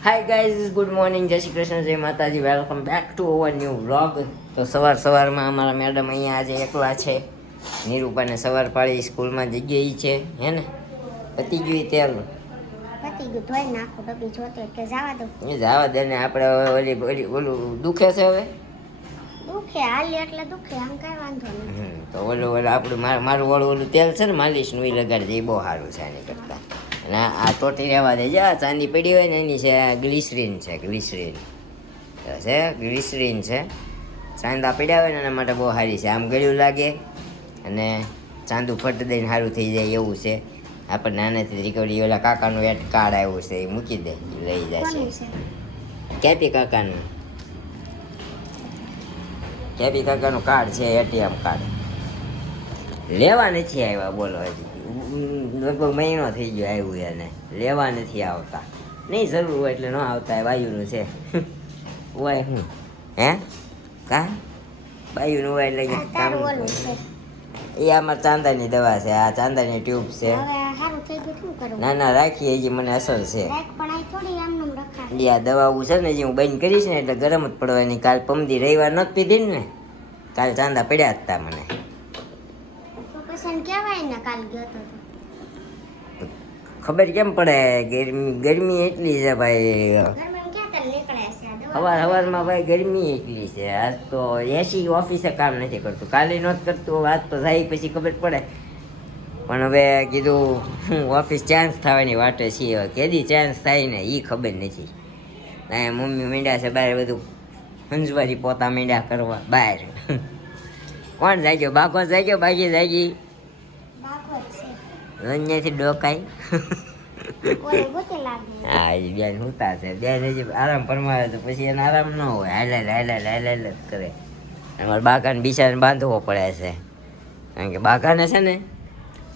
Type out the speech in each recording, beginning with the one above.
Hi guys, good morning, જય શ્રી કૃષ્ણ, જય માતાજી, welcome back to our new vlog. તો સવારમાં અમારા મેડમ અહીંયા આજે એકલા છે. નીરુપાને સવાર પાડી સ્કૂલમાં જગ્યાએ છે, હે ને? પતી ગયું તેલ ધોઈ નાખો ડબ્બી જોતે કે જવા દો. એ જવા દે ને, આપણે હવે ઓલું દુખે છે હવે. દુખે હાલી એટલે દુખે, આમ કઈ વાંધો નહીં. તો ઓલું આપણું મારું ઓલું તેલ છે ને માલિશનું, એ લગાડી દે, એ બહુ સારું છે આની કરતાં. અને આ ટોટી રહેવા દે, જા ચાંદી પડી હોય ને એની છે ગ્લિસરીન છે, ગ્લિસરીન છે. ચાંદા પડ્યા હોય ને એના માટે બહુ સારી છે. આમ ગળ્યું લાગે અને ચાંદું ફટ દઈને સારું થઈ જાય એવું છે. આપણને આનાથી રિકવરી, ઓલા કાકાનું એટ કાર્ડ આવ્યું છે, એ મૂકી દે, લઈ જશે. કેપી કાકાનું કાર્ડ છે, એટીએમ કાર્ડ. લેવા નથી આવ્યા, બોલો. હજી લગભગ મહિનો થઈ ગયો આવ્યું એને, લેવા નથી આવતા. નહીં જરૂર હોય એટલે ન આવતા, બાયુનું છે. હોય શું હે કા બાયુનું હોય એટલે કામ. એ આમાં ચાંદાની દવા છે, આ ચાંદાની ટ્યુબ છે. ના ના રાખીએ, હજી મને અસર છે. આ દવાઓ છે ને, જે હું બંધ કરીશ ને એટલે ગરમ જ પડવાની. કાલ પમદી રવિવાર નથી પીધી ને, કાલ ચાંદા પડ્યા જ હતા મને. ખબર કેમ પડે? ગરમી એટલી છે ભાઈ, સવારમાં ભાઈ ગરમી એટલી છે. આજ તો એસી ઓફિસે કામ નથી કરતું, કાલે નહોતું કરતું, આજ તો જાય પછી ખબર પડે. પણ હવે કીધું ઓફિસ ચાન્સ થવાની વાટે છીએ, હવે કેદી ચાન્સ થાય ને એ ખબર નથી. ના મમ્મી મીંડ્યા છે બહાર, બધું હંજવારી પોતા મીંડ્યા કરવા બહાર. કોણ જાગ્યો? બાકો જાગ્યો, બાકી જાગી અહીંયાથી ડોકાઈ. હા, એ બેન હુતા છે. બેન હજી આરામ ફરમાવે તો પછી એને આરામ ન હોય, હાલ જ કરે. અમારે બાઘાને બિચારાને બાંધવો પડે છે, કારણ કે બાઘાને છે ને,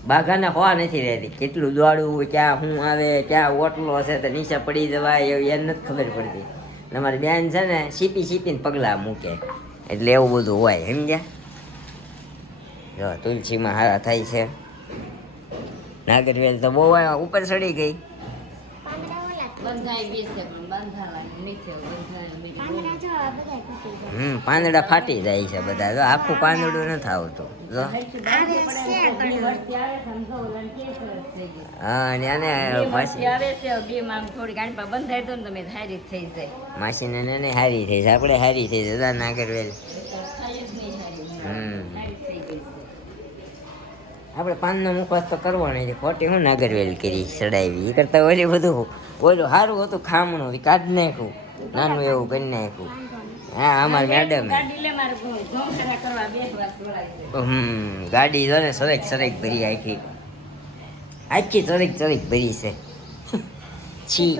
બાઘાને હોવા નથી રહેતી. કેટલું દોડવું, ક્યાં શું આવે, ક્યાં ઓટલો હશે તો નીચે પડી જવાય, એવું એને નથી ખબર પડતી. અમારી બેન છે ને, સીપીને પગલાં મૂકે, એટલે એવું બધું હોય, સમજ્યા? જો તુલસીમાં હારા થાય છે. નાગરવેલ તો બહુ ઉપર ચડી ગઈ. પાંદડા ફાટી જાય છે બધા. જો આખું પાંદડું નથી આવતું. જો હા, અને માસીને એને હારી થઈ છે, આપણે હારી થઈ છે. નાગરવેલ આપણે પાનનો મુખવાસ તો કરવાનો છે, ખોટી હું નાગરવેલ કરી ચડાવી. એ કરતા ઓલી બધું ઓલું સારું હતું, ખામણું કાઢી નાખ્યું, નાનું એવું કરી નાખ્યું. હા, અમારી મેડમ ગાડી જો ને સરક ભરી, આખી ચરક ભરી છે. છી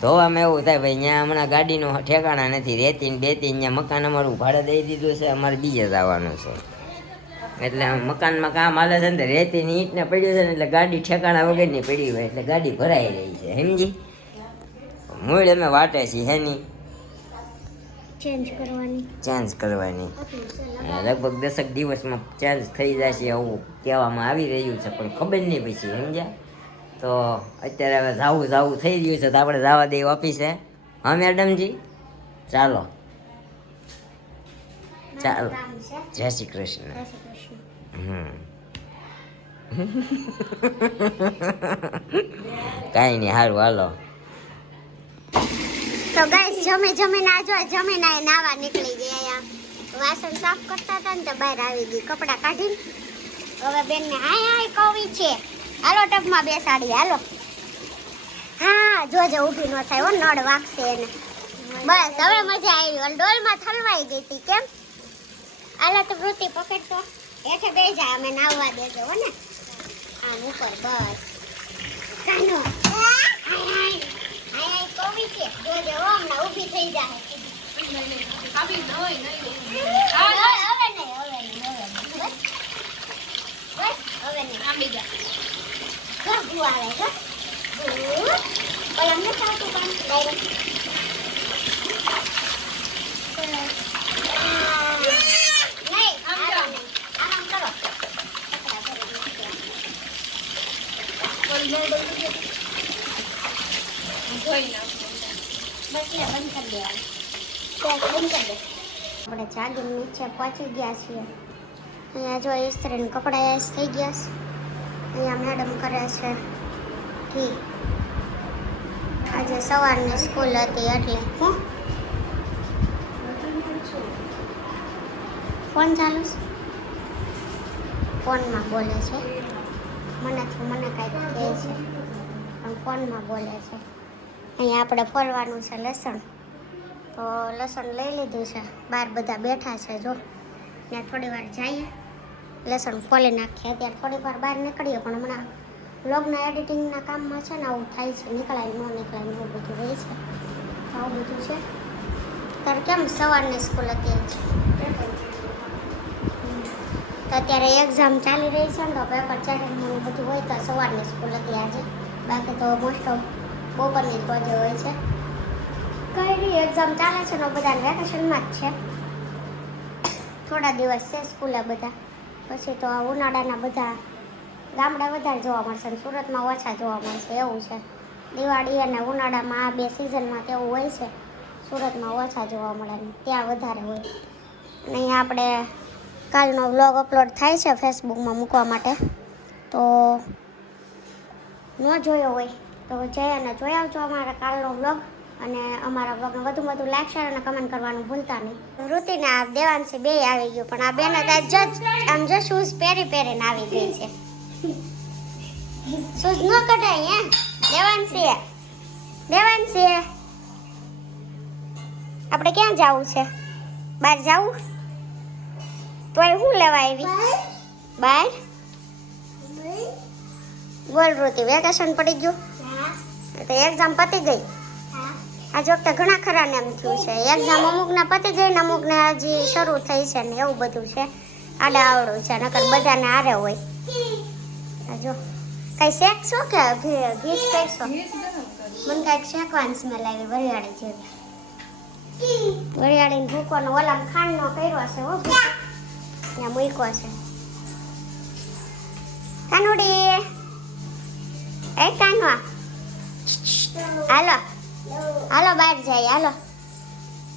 ધોવામાં એવું થાય ભાઈ, ત્યાં હમણાં ગાડીનું ઠેકાણા નથી, રેતી ને બેતી. ત્યાં મકાન અમારું ભાડે દઈ દીધું છે, અમારે બીજે જવાનું છે. એટલે મકાનમાં કામ હાલે છે ને, રેતીની ઈંટ ને પડ્યું છે ને, એટલે ગાડી ઠેકાણા વગરની પડી હોય, એટલે ગાડી ભરાઈ રહી છે, સમજી? મૂળ અમે વાટે છીએ હેની ચેન્જ કરવાની. લગભગ 10 દિવસમાં ચેન્જ થઈ જશે એવું કહેવામાં આવી રહ્યું છે, પણ ખબર નહીં પછી, સમજ્યા? તો અત્યારે હવે જાવું થઈ રહ્યું છે, તો આપણે જવા દઈએ ઓફિસે. હા મેડમજી, ચાલો જય શ્રી કૃષ્ણ. કાંઈ નહીં, સારું, હાલો. તો ગાઈસ જમીને નાવા નીકળી ગયા. વાસણ સાફ કરતા હતા ને તો બહાર આવી ગઈ, કપડાં કાઢીને. હવે બેનને હાય કવી છે, હાલો ટબમાં બેસાડી, હાલો. હા, જોજે ઊભી ન થાય, હો નળ વાગશે એને. બસ હવે મજા આવી. ડોલમાં થલવાઈ ગઈ હતી, કેમ? હાલો તો વૃત્તિ પકડતો, હેઠે બે જાય, અમે નાવવા દેજો હો ને, આમ ઉપર. બસ કાનો હાય કોવી છે, જોજે હો, હમણાં ઊભી થઈ જાય. હવે નહીં આંબી જા. ઘર આવે છે ઓલા નથી આવતું કામ ડાયરેક્ટ. બસ લે બંધ કરી દેવાનું. ગેસ બંધ કરી દે. આપણે જાગીને નીચે પહોંચી ગયા છીએ. અહીંયા જો ઇસ્ત્રીને કપડાં એસ થઈ ગયા છે. અહીંયા મેડમ કરે છે ઠીક. આજે સવારની સ્કૂલ હતી એટલે હું ફોન ચાલુ છે. ફોનમાં બોલે છે. મને કાંઈક કહે છે પણ ફોનમાં બોલે છે. અહીંયા આપણે ફોલવાનું છે લસણ. તો લસણ લઈ લીધું છે. બહાર બધા બેઠા છે જો. ત્યાં થોડી વાર જઈએ લસણ ફોલી નાખીએ. અત્યારે થોડીક વાર બહાર નીકળીએ પણ હમણાં વ્લોગના એડિટિંગના કામમાં છે ને આવું થાય છે. નીકળાય ન નીકળાય એવું બધું રહે છે. આવું બધું છે. તારે કેમ સવારની સ્કૂલ અત્યારે છે તો અત્યારે એક્ઝામ ચાલી રહી છે ને તો પેપર ચેકિંગનું બધું હોય તો સવારની સ્કૂલ હતી આજે. બાકી તો મોસ્ટ ઓફ બપોરની જ રોજે હોય છે. કંઈ નહીં એક્ઝામ ચાલે છે ને બધાને વેકેશનમાં જ છે. થોડા દિવસ છે સ્કૂલે બધા. પછી તો ઉનાળાના બધા ગામડા વધારે જોવા મળશે ને સુરતમાં ઓછા જોવા મળશે એવું છે. દિવાળી અને ઉનાળામાં આ બે સિઝનમાં તેવું હોય છે. સુરતમાં ઓછા જોવા મળે ને ત્યાં વધારે હોય. અને અહીંયા આપણે કાલનો વ્લોગ અપલોડ થાય છે ફેસબુકમાં મૂકવા માટે. તો ન જોયો હોય તો જઈ અને જોઈ આવજો અમારા કાલનો વ્લોગ. અને અમારા વ્લોગને વધુ લાઈક શેર અને કમેન્ટ કરવાનું ભૂલતા નહીં. વૃત્તિને આ દેવાંશી બે આવી ગયું પણ આ બેને આમ જો શૂઝ પહેરીને આવી ગઈ છે. શૂઝ ન કઢાય હે દેવાંશી આપણે ક્યાં જવું છે? બહાર જવું? તોય શું લેવા આવી? બહાર બોલ વૃત્તિ વેકેશન પડી ગયું તો એક્ઝામ પતી ગઈ. આજ વખતે ઘણા ખરાને એમ થયું છે એક્ઝામ અમુકના પતી ગઈ ને અમુકને હજી શરૂ થઈ છે ને એવું બધું છે. આડા આવડું છે નકર બધાને હારે હોય. જો કઈ શેકશો કે ઘીચ કરશો? મને કાંઈક શેકવાની સ્મેલ આવી વરિયાળી જેવી. વરિયાળીને ભૂકોનો ઓલામાં ખાંડનો કર્યો છે હો ત્યાં મૂક્યો છે. કાનુડી એ કાનવા હાલો બહાર જાય.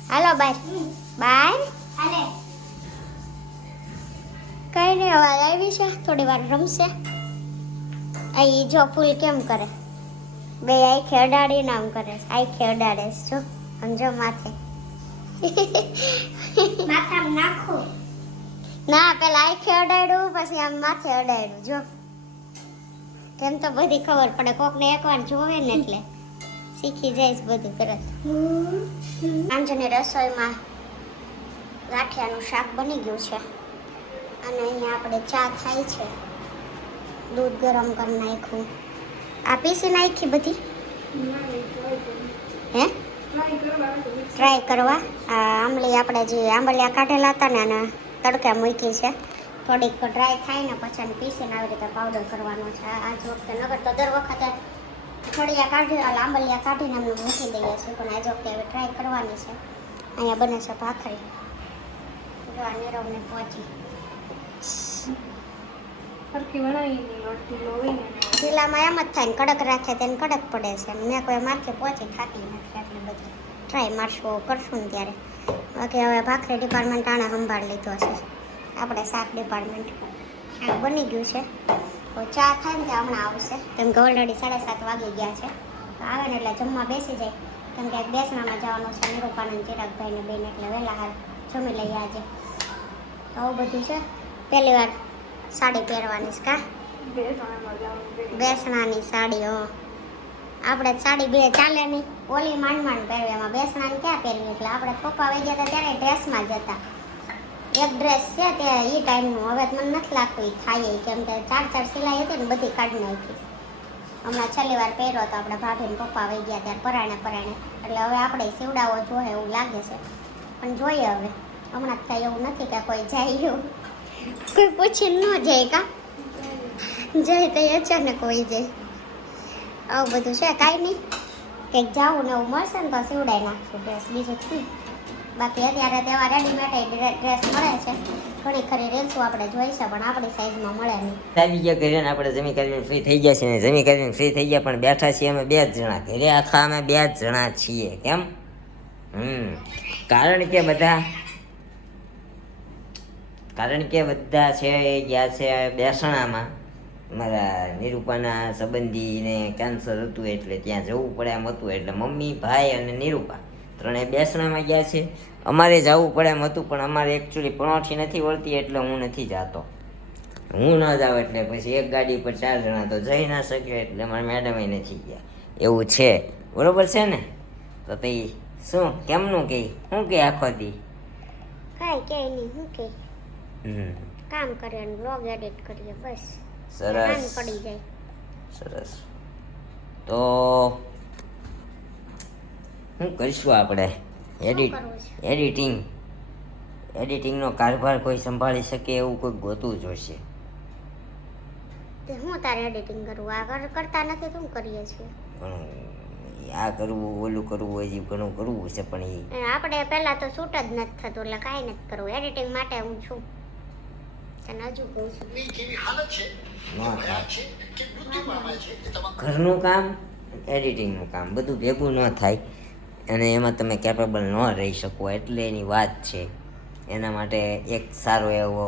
હાલો બહાર કઈ નહીં અવાજ આવી છે. થોડી વાર રમશે. અહીં જો ફૂલ કેમ કરે બે આંખે અડાડીને આમ કરે છે. આંખે અડાડે છે જો આમ જો માથે માથામાં નાખો ના પેલા આંખે અડાડ્યું પછી આમ માથે અડાડ્યું જો. કેમ તો બધી ખબર પડે કોકને એકવાર જોવે ને એટલે શીખી જઈશ બધું તરત. સાંજની રસોઈમાં ગાંઠિયાનું શાક બની ગયું છે અને અહીંયા આપણે ચા થાય છે. દૂધ ગરમ કરી નાખ્યું. આ પીસી નાખી બધી હે ટ્રાય કરવા. આ આંબલી આપણે જે આંબલિયા કાઢેલા હતા ને અને તડકે મૂકી છે. થોડીક ડ્રાય થાય ને પછી પીસીને આવી રીતે પાવડર કરવાનો છે. આજ વખતે નગર તો દર વખતે ખડિયા કાઢી આંબલિયા કાઢીને અમને મૂકી દઈએ છીએ પણ આજ વખતે હવે ટ્રાય કરવાની છે. અહીંયા બને છે ભાખરી. જો આ નીરવને પહોંચી ઢીલામાં એમ જ થાય ને કડક રાખે તેને કડક પડે છે. મેં કોઈ માથે પહોંચી થાકી નથી આટલી બધી. ટ્રાય મારશું કરશું ને ત્યારે. બાકી હવે ભાખરી ડિપાર્ટમેન્ટ આણે સંભાળી લીધો છે. આપણે શાક ડિપાર્ટમેન્ટ શાક બની ગયું છે. તો ચા થાય ને ત્યાં હમણાં આવશે કેમ કે ઓલરેડી 7:30 વાગી ગયા છે. આવે ને એટલે જમવા બેસી જાય કેમ કે બેસણામાં જવાનું છે નિરૂપાનંદ ચિરાગભાઈને બેન એટલે વહેલા હાલ જમી લઈએ આજે. આવું બધું છે. પહેલી વાર સાડી પહેરવાની છે કા બેસણાની સાડી. આપણે સાડી બે ચાલે નહીં. ઓલી માંડ પહેરવી એમાં બેસણાની ક્યાં પહેરવી એટલે આપણે પપ્પા વહી ગયા હતા ત્યારે ડ્રેસમાં જ હતા. એક ડ્રેસ છે તે એ ટાઈમનું હવે મને નથી લાગતું એ થાય કેમ કે 4 સિલાઈ હતી ને બધી કાઢી નાખી. હમણાં છેલ્લી વાર પહેર્યો તો આપણે ભાભીને પપ્પા વહી ગયા ત્યારે પરાણે એટલે હવે આપણે સીવડાવો જોઈએ એવું લાગે છે પણ જોઈએ હવે. હમણાં કાંઈ એવું નથી કે કોઈ જાય કોઈ પૂછી ન જાય કા જાય તો અચાનક હોય જાય. આવું બધું છે કાંઈ નહીં. કંઈક જાવું ને એવું મળશે ને તો સીવડાવી નાખશું ડ્રેસ બીજું શું. બાકી અત્યારે તેવા રેડીમેડ ડ્રેસ મળે છે ઘણી ખરી રીલ્સો આપણે જોઈ છે પણ આપણી સાઈઝમાં મળે નહીં. આવી ગયા ઘરે ને આપણે જમી કરીને ફ્રી થઈ ગયા છે ને જમી કરીને ફ્રી થઈ ગયા પણ બેઠા છીએ અમે 2 જ જણા ઘરે આખા અમે 2 જ જણા છીએ કેમ કારણ કે બધા છે એ ગયા છે બેસણામાં મારા નિરૂપાના સંબંધીને કેન્સર હતું એટલે ત્યાં જવું પડે એમ હતું એટલે મમ્મી ભાઈ અને નિરૂપા ત્રણે બેસણામાં ગયા છે. અમારે જવું પડે એમ હતું પણ અમારે એકચ્યુઅલી પરોઠી નથી વળતી એટલે હું નથી જતો. હું ન જાઉં એટલે પછી એક ગાડી પર 4 જણા તો જઈ ના શક્યો એટલે મારા મેડમે નથી ગયા એવું છે બરોબર છે ને. તો તઈ શું કેમનું કે શું કે આખો દી કાંઈ કે નહીં શું કે કામ કરીએ અને બ્લોગ એડિટ કરીએ બસ. સરસ પડી જાય સરસ. તો શું કરીશું આપણે એડિટિંગનો કારભાર કોઈ સંભાળી શકે એવું કોઈ ગોતવું જોઈશે. તે હું તારે એડિટિંગ કરવું આ કરતા નથી તો હું કરીએ છીએ પણ આ કરવું ઓલું કરવું હજી ઘણું કરવું છે પણ એ આપણે પહેલા તો શૂટ જ નથી થતું એટલે કાંઈ નથી કરવું. એડિટિંગ માટે હું છું તને હજુ કહું છું ઘરનું કામ એડિટિંગનું કામ બધું ભેગું ન થાય અને એમાં તમે કેપેબલ ન રહી શકો એટલે એની વાત છે. એના માટે એક સારો એવો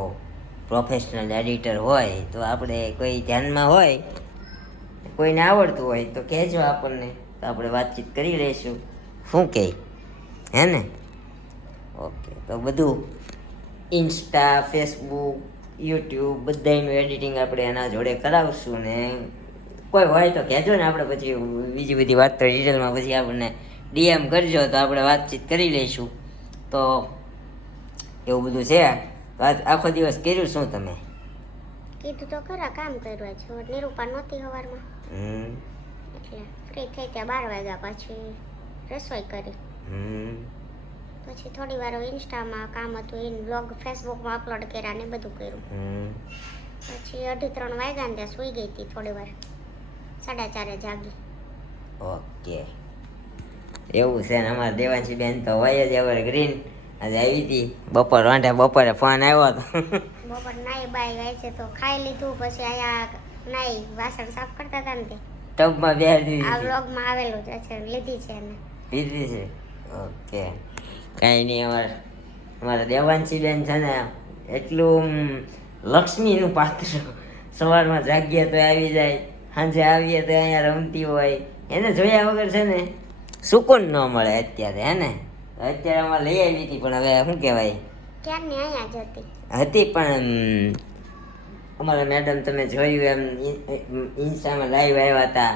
પ્રોફેશનલ એડિટર હોય તો આપણે કોઈ ધ્યાનમાં હોય કોઈને આવડતું હોય તો કહેજો આપણને તો આપણે વાતચીત કરી લઈશું શું કહે હે ને. ઓકે તો બધું ઇન્સ્ટા ફેસબુક યુટ્યુબ બધાનું એડિટિંગ આપણે એના જોડે કરાવશું ને કોઈ હોય તો કહેજો ને આપણે પછી બીજી બધી વાત તો ડિટેલમાં પછી આપણને DM કરજો તો આપણે વાતચીત કરી લઈશું. તો એવું બધું છે. તો આજ આખો દિવસ કર્યું શું તમે? કીધું તો ખરા કામ કર્યું છે નિરૂપા નહોતી સવારમાં એટલે ફ્રી થઈ ત્યાં 12 વાગ્યા પછી રસોઈ કરી પછી થોડી વાર ઇન્સ્ટામાં કામ હતું એને બ્લોગ ફેસબુકમાં અપલોડ કર્યા ને બધું કર્યું પછી 2:30 વાગ્યા ને ત્યાં સૂઈ ગઈ હતી થોડી વાર 4:30 જાગી. ઓકે એવું છે ને. અમારા દેવાંશી બેન તો હોય જ એવર ગ્રીન આજે આવી હતી બપોરે ફોન આવ્યો હતો બપોર નાઈ બાઈ ગઈ છે તો ખાઈ લીધું પછી અહીંયા નાઈ વાસણ સાફ કરતા હતા ને તે ટબમાં બેસી આ વ્લોગમાં આવેલું છે લીધી છે એને લીધી છે. ઓકે કાંઈ નહીં. અમારા દેવાંશી બેન છે ને એટલું લક્ષ્મીનું પાત્ર સવારમાં જાગીએ તો આવી જાય સાંજે આવીએ તો અહીંયા રમતી હોય એને જોયા વગર છે ને સુકૂન ન મળે અત્યારે હે ને. અત્યારે આમાં લઈ આવી હતી પણ હવે શું કહેવાય ક્યારની અહીંયા જ હતી પણ અમારા મેડમ તમે જોયું એમ ઇન્સ્ટામાં લાઈવ આવ્યા હતા.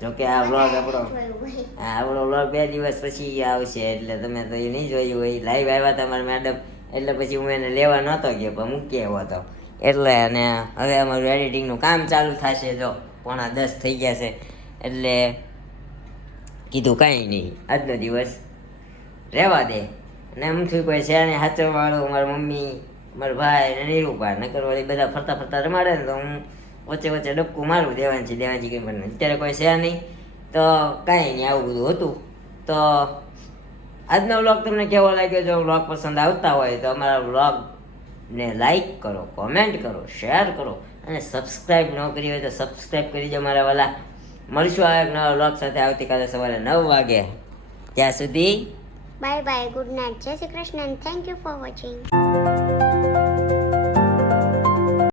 જોકે આ વ્લોગ આપણો વ્લોગ 2 દિવસ પછી આવશે એટલે તમે તો એ નહીં જોયું હોય. લાઈવ આવ્યા હતા અમારા મેડમ એટલે પછી હું એને લેવા નહોતો ગયો પણ મૂકી આવ્યો હતો એટલે. અને હવે અમારું એડિટિંગનું કામ ચાલુ થશે. જો 9:45 થઈ ગયા છે એટલે કીધું કાંઈ નહીં આજનો દિવસ રહેવા દે. અને એમ થયું કોઈ છે ને હાચવવાળું મારા મમ્મી મારા ભાઈ ને નિરૂપા નકર વળી બધા ફરતા રમાડે ને તો હું વચ્ચે ડબકું મારું દેવાંશી કંઈ પણ અત્યારે કોઈ છે નહીં તો કાંઈ નહીં આવું બધું હતું. તો આજનો વ્લોગ તમને કેવો લાગ્યો? જો વ્લોગ પસંદ આવતા હોય તો અમારા વ્લોગને લાઈક કરો, કોમેન્ટ કરો, શેર કરો અને સબસ્ક્રાઈબ ન કરી હોય તો સબસ્ક્રાઈબ કરી દો મારા વાલા. મળશું આ એક નવા વ્લોગ સાથે આવતીકાલે સવારે 9 વાગે. ત્યાં સુધી બાય બાય, ગુડ નાઇટ, જય Shri Krishna, thank you for watching.